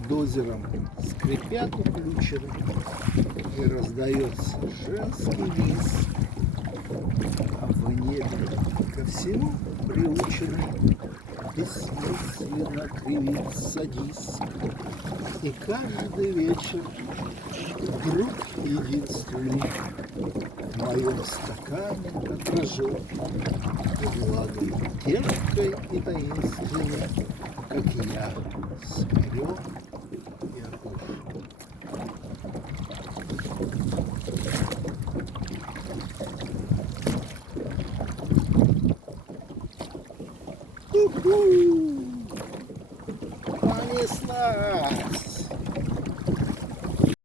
Над озером скрипят уключены, и раздается женский виз. А в небе ко всему приучены, бессмысленно кривится диск. И каждый вечер друг единственный в моем стакане отражен влагой терпкой и таинственной, как я смирен и оглушен. Понеслась!